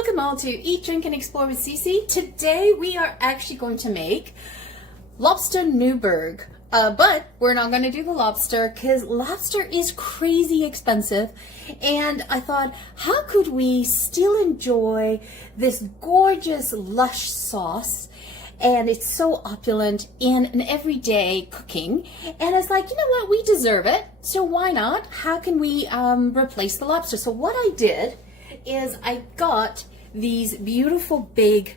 Welcome all to Eat, Drink, and Explore with Cece. Today we are actually going to make Lobster Newburg. But we're not going to do the lobster because lobster is crazy expensive. And I thought, how could we still enjoy this gorgeous, lush sauce? And it's so opulent in an everyday cooking. And it's like, you know what? We deserve it. So why not? How can we replace the lobster? So what I did is I got these beautiful big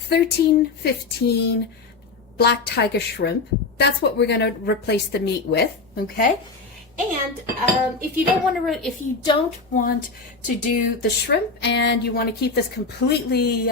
13-15 black tiger shrimp. That's what we're going to replace the meat with, okay? And if you don't want to do the shrimp and you want to keep this completely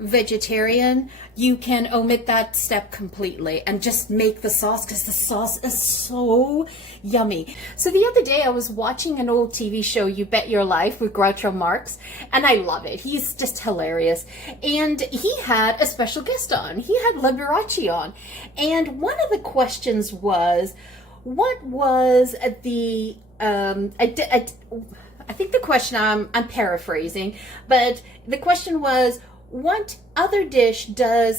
vegetarian, you can omit that step completely and just make the sauce because the sauce is so yummy. So the other day I was watching an old TV show, You Bet Your Life, with Groucho Marx, and I love it. He's just hilarious. And he had a special guest on. He had Liberace on. And one of the questions was, what was the, I think the question, I'm paraphrasing, but the question was, what other dish do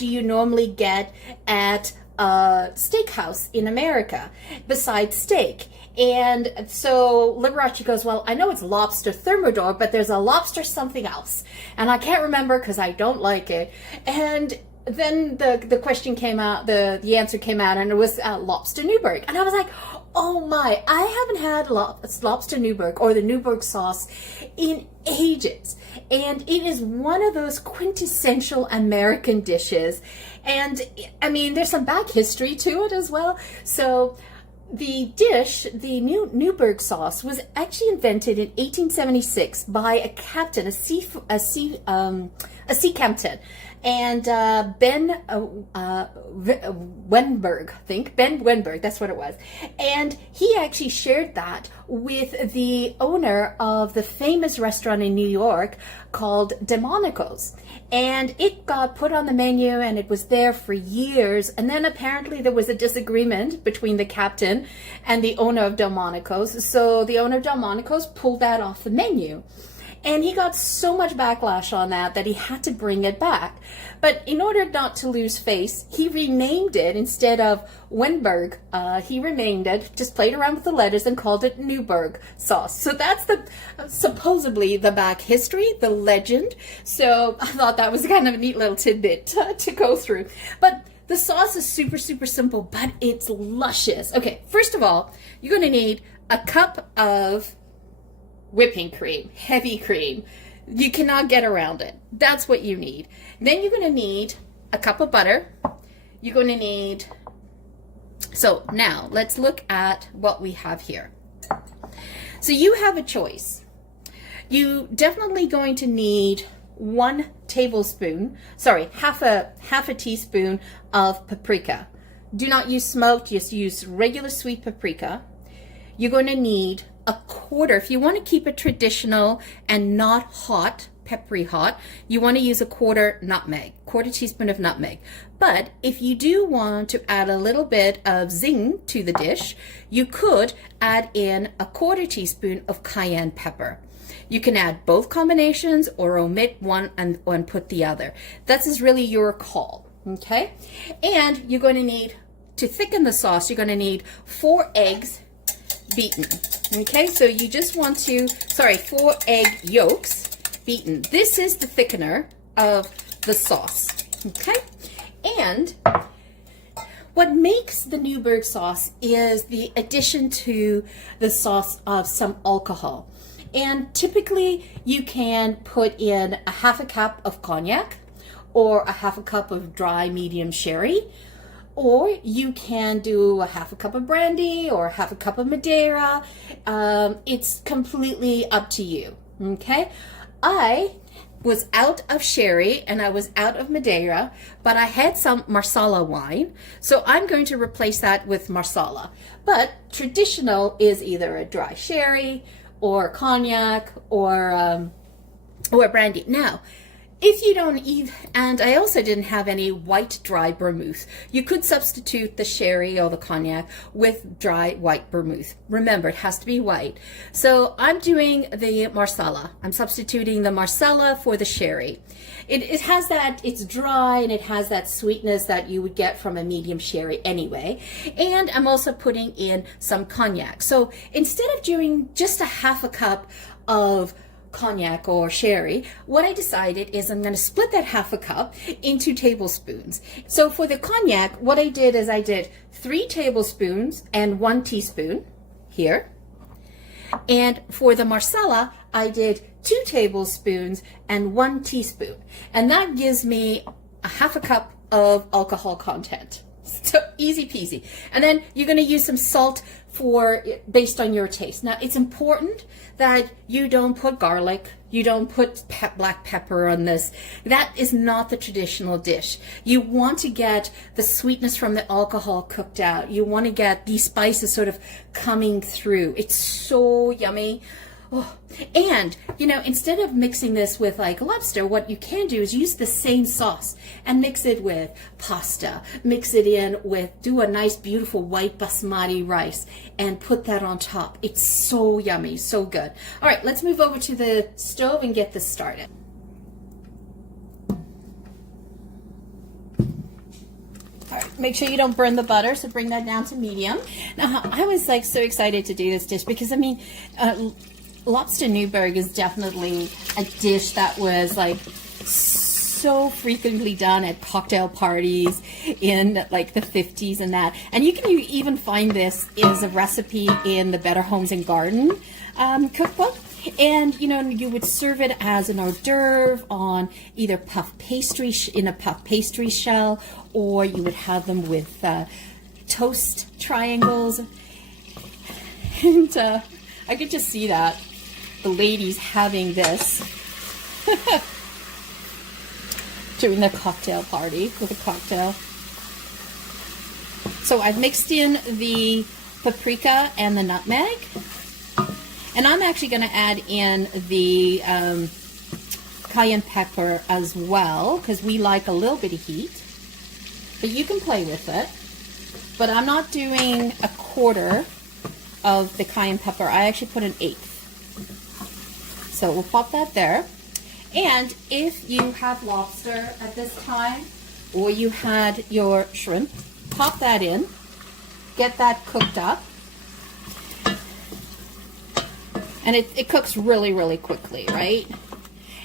you normally get at a steakhouse in America besides steak? And so Liberace goes, well, I know it's lobster Thermidor, but there's a lobster something else. And I can't remember because I don't like it. And then the question came out, the answer came out, and it was Lobster Newburg. And I was like, oh my, I haven't had Lobster Newburg or the Newburg sauce in ages. And it is one of those quintessential American dishes. And I mean, there's some back history to it as well. So the dish, the Newburg sauce, was actually invented in 1876 by a captain, a sea captain, and Ben Wenberg, Ben Wenberg, that's what it was. And he actually shared that with the owner of the famous restaurant in New York called Delmonico's. And it got put on the menu and it was there for years. And then apparently there was a disagreement between the captain and the owner of Delmonico's. So the owner of Delmonico's pulled that off the menu. And he got so much backlash on that he had to bring it back. But in order not to lose face, he renamed it. Instead of Wenberg, he renamed it, just played around with the letters and called it Newburg sauce. So that's supposedly the back history, the legend. So I thought that was kind of a neat little tidbit to go through. But the sauce is super, super simple, but it's luscious. Okay, first of all, you're going to need a cup of whipping cream, heavy cream. You cannot get around it. That's what you need. Then you're going to need a cup of butter. You're going to need, so now let's look at what we have here. So you have a choice. You definitely going to need half a teaspoon of paprika. Do not use smoked, just use regular sweet paprika. You're going to need a quarter, if you want to keep it traditional and not hot, peppery hot, you want to use a quarter teaspoon of nutmeg. But if you do want to add a little bit of zing to the dish, you could add in a quarter teaspoon of cayenne pepper. You can add both combinations or omit one and put the other. That is really your call, okay? And you're going to need, to thicken the sauce, you're going to need 4 eggs beaten. Okay, so you just want to, 4 egg yolks beaten. This is the thickener of the sauce. Okay, and what makes the Newburg sauce is the addition to the sauce of some alcohol. And typically you can put in a half a cup of cognac or a half a cup of dry medium sherry. Or you can do a half a cup of brandy or half a cup of Madeira. It's completely up to you, okay? I was out of sherry and I was out of Madeira, but I had some Marsala wine. So I'm going to replace that with Marsala. But traditional is either a dry sherry or cognac or brandy. Now, If you don't eat, and I also didn't have any white dry vermouth, you could substitute the sherry or the cognac with dry white vermouth. Remember, it has to be white. So I'm doing the Marsala. I'm substituting the Marsala for the sherry. It has that, it's dry and it has that sweetness that you would get from a medium sherry anyway. And I'm also putting in some cognac. So instead of doing just a half a cup of cognac or sherry, what I decided is I'm going to split that half a cup into tablespoons. So for the cognac, what I did is I did 3 tablespoons and 1 teaspoon here. And for the Marsala, I did 2 tablespoons and 1 teaspoon. And that gives me a half a cup of alcohol content. So easy peasy. And then you're going to use some salt based on your taste. Now it's important that you don't put garlic, you don't put black pepper on this. That is not the traditional dish. You want to get the sweetness from the alcohol cooked out. You want to get these spices sort of coming through. It's so yummy. Oh. And, you know, instead of mixing this with like lobster, what you can do is use the same sauce and mix it with pasta, mix it in with, do a nice beautiful white basmati rice and put that on top. It's so yummy, so good. All right, let's move over to the stove and get this started. All right, make sure you don't burn the butter, so bring that down to medium. Now, I was like so excited to do this dish because, I mean, Lobster Newburg is definitely a dish that was like so frequently done at cocktail parties in like the 50s and that. And you can even find this as a recipe in the Better Homes and Garden cookbook. And, you know, you would serve it as an hors d'oeuvre on either puff pastry in a puff pastry shell, or you would have them with toast triangles. And I could just see that. The ladies having this during the cocktail party with a cocktail. So I've mixed in the paprika and the nutmeg, and I'm actually going to add in the cayenne pepper as well because we like a little bit of heat, but you can play with it. But I'm not doing a quarter of the cayenne pepper. I actually put an 1/8. So we'll pop that there. And if you have lobster at this time, or you had your shrimp, pop that in, get that cooked up. And it cooks really, really quickly, right?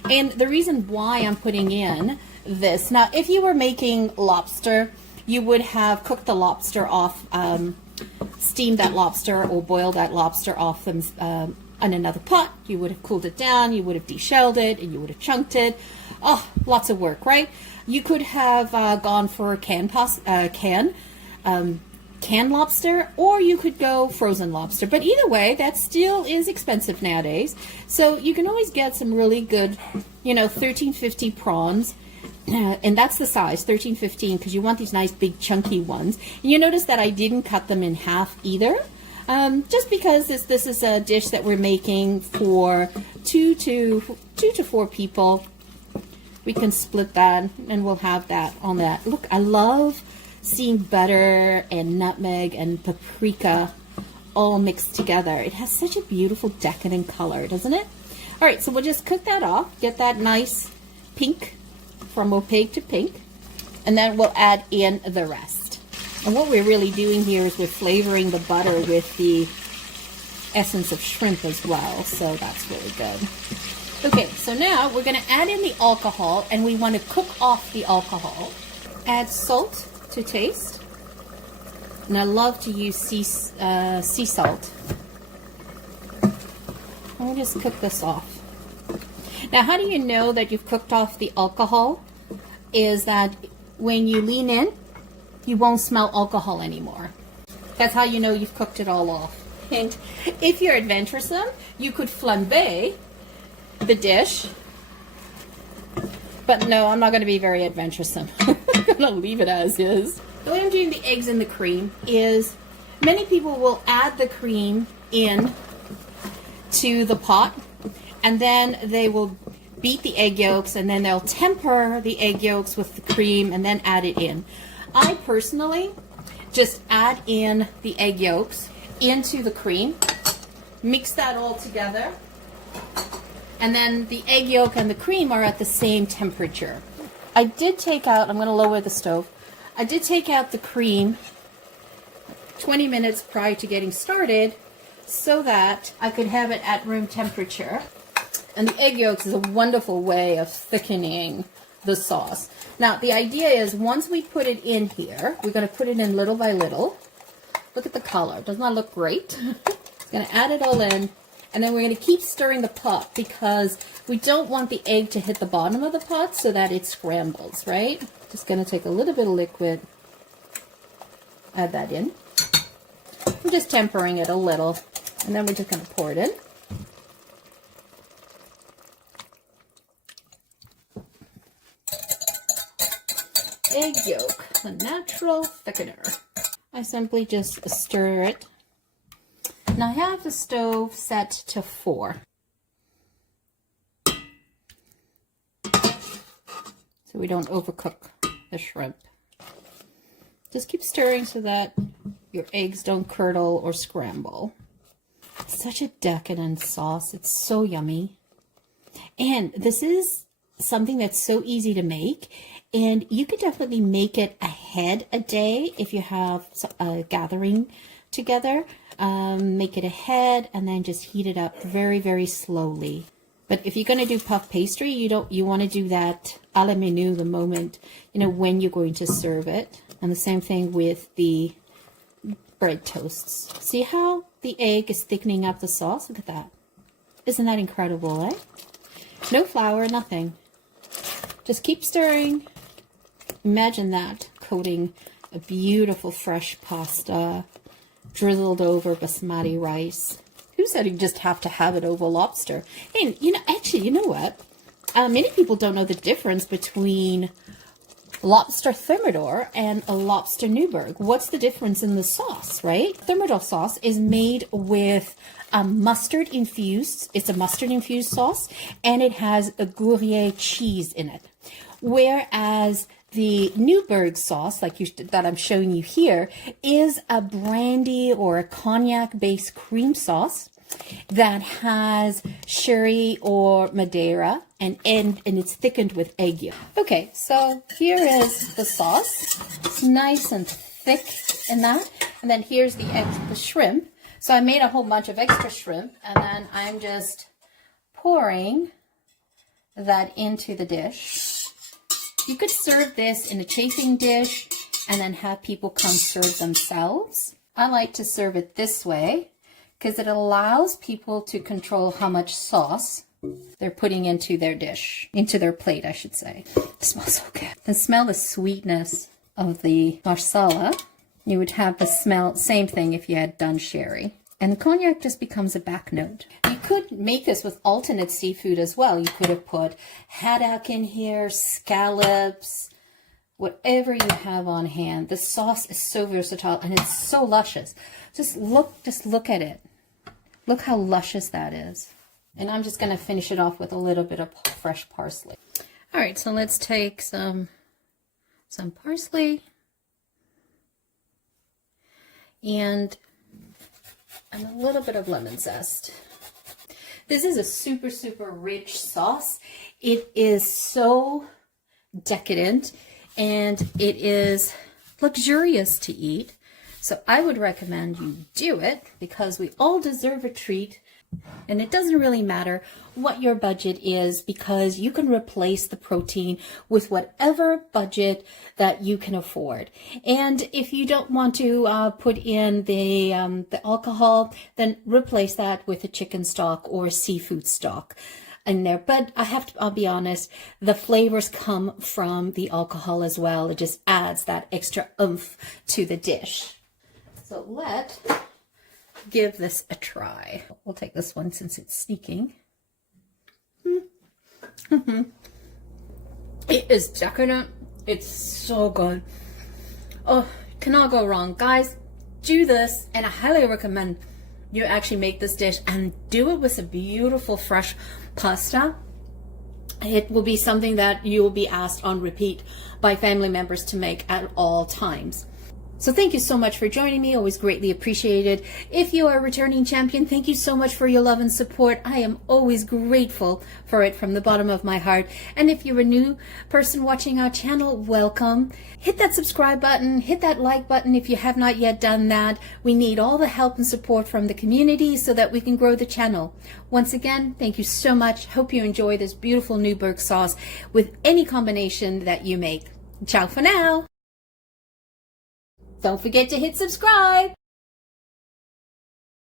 And the reason why I'm putting in this, now if you were making lobster, you would have cooked the lobster off, steamed that lobster or boiled that lobster off in another pot. You would have cooled it down, you would have deshelled it, and you would have chunked it. Oh, lots of work, right? You could have gone for canned lobster, or you could go frozen lobster. But either way, that still is expensive nowadays. So you can always get some really good, you know, 1350 prawns. And that's the size, 13-15, because you want these nice big chunky ones. And you notice that I didn't cut them in half either. Just because this is a dish that we're making for 2 to 4 people. We can split that and we'll have that on that. Look, I love seeing butter and nutmeg and paprika all mixed together. It has such a beautiful decadent color, doesn't it? All right, so we'll just cook that off, get that nice pink, from opaque to pink, and then we'll add in the rest. And what we're really doing here is we're flavoring the butter with the essence of shrimp as well, so that's really good. Okay, so now we're going to add in the alcohol, and we want to cook off the alcohol. Add salt to taste, and I love to use sea salt. And we'll just cook this off. Now, how do you know that you've cooked off the alcohol? Is that when you lean in, you won't smell alcohol anymore. That's how you know you've cooked it all off. And if you're adventuresome, you could flambe the dish. But no, I'm not going to be very adventuresome. I'm going to leave it as is. The way I'm doing the eggs and the cream is many people will add the cream in to the pot, and then they will beat the egg yolks, and then they'll temper the egg yolks with the cream and then add it in. I personally just add in the egg yolks into the cream, mix that all together, and then the egg yolk and the cream are at the same temperature. I did take out, I'm going to lower the stove, I did take out the cream 20 minutes prior to getting started so that I could have it at room temperature. And the egg yolks is a wonderful way of thickening the sauce. Now, the idea is once we put it in here, we're going to put it in little by little. Look at the color. Doesn't that look great? Going to add it all in, and then we're going to keep stirring the pot because we don't want the egg to hit the bottom of the pot so that it scrambles, right? Just going to take a little bit of liquid, add that in. I'm just tempering it a little, and then we're just going to pour it in. Egg yolk, a natural thickener. I simply just stir it. Now I have the stove set to 4. So we don't overcook the shrimp. Just keep stirring so that your eggs don't curdle or scramble. It's such a decadent sauce. It's so yummy. And this is something that's so easy to make. And you could definitely make it ahead a day if you have a gathering together. Make it ahead and then just heat it up very, very slowly. But if you're going to do puff pastry, you want to do that a la menu the moment, when you're going to serve it. And the same thing with the bread toasts. See how the egg is thickening up the sauce? Look at that. Isn't that incredible, eh? No flour, nothing. Just keep stirring. Imagine that, coating a beautiful fresh pasta, drizzled over basmati rice. Who said you just have to have it over lobster? And, actually, you know what? Many people don't know the difference between lobster Thermidor and a lobster Newburg. What's the difference in the sauce, right? Thermidor sauce is made with mustard infused. It's a mustard infused sauce, and it has a Gruyere cheese in it. Whereas the Newberg sauce, that I'm showing you here, is a brandy or a cognac-based cream sauce that has sherry or Madeira, and it's thickened with egg yolk. Okay, so here is the sauce. It's nice and thick in that. And then here's the shrimp. So I made a whole bunch of extra shrimp, and then I'm just pouring that into the dish. You could serve this in a chafing dish and then have people come serve themselves. I like to serve it this way because it allows people to control how much sauce they're putting into their dish, into their plate, I should say. It smells so good. And smell the sweetness of the Marsala. You would have the smell, same thing if you had done sherry. And the cognac just becomes a back note. You could make this with alternate seafood as well. You could have put haddock in here, scallops, whatever you have on hand. The sauce is so versatile and it's so luscious. Just look at it. Look how luscious that is. And I'm just going to finish it off with a little bit of fresh parsley. All right, so let's take some parsley and a little bit of lemon zest. This is a super, super rich sauce. It is so decadent and it is luxurious to eat. So I would recommend you do it because we all deserve a treat. And it doesn't really matter what your budget is because you can replace the protein with whatever budget that you can afford. And if you don't want to put in the alcohol, then replace that with a chicken stock or seafood stock in there. But I'll be honest, the flavors come from the alcohol as well. It just adds that extra oomph to the dish. So let's give this a try. We'll take this one since it's sneaking. It is decadent. It's so good. Oh, cannot go wrong. Guys, do this, and I highly recommend you actually make this dish and do it with a beautiful fresh pasta It will be something that you will be asked on repeat by family members to make at all times. So thank you so much for joining me. Always greatly appreciated. If you are a returning champion, thank you so much for your love and support. I am always grateful for it from the bottom of my heart. And if you're a new person watching our channel, welcome. Hit that subscribe button, hit that like button if you have not yet done that. We need all the help and support from the community so that we can grow the channel. Once again, thank you so much. Hope you enjoy this beautiful Newburg sauce with any combination that you make. Ciao for now. Don't forget to hit subscribe.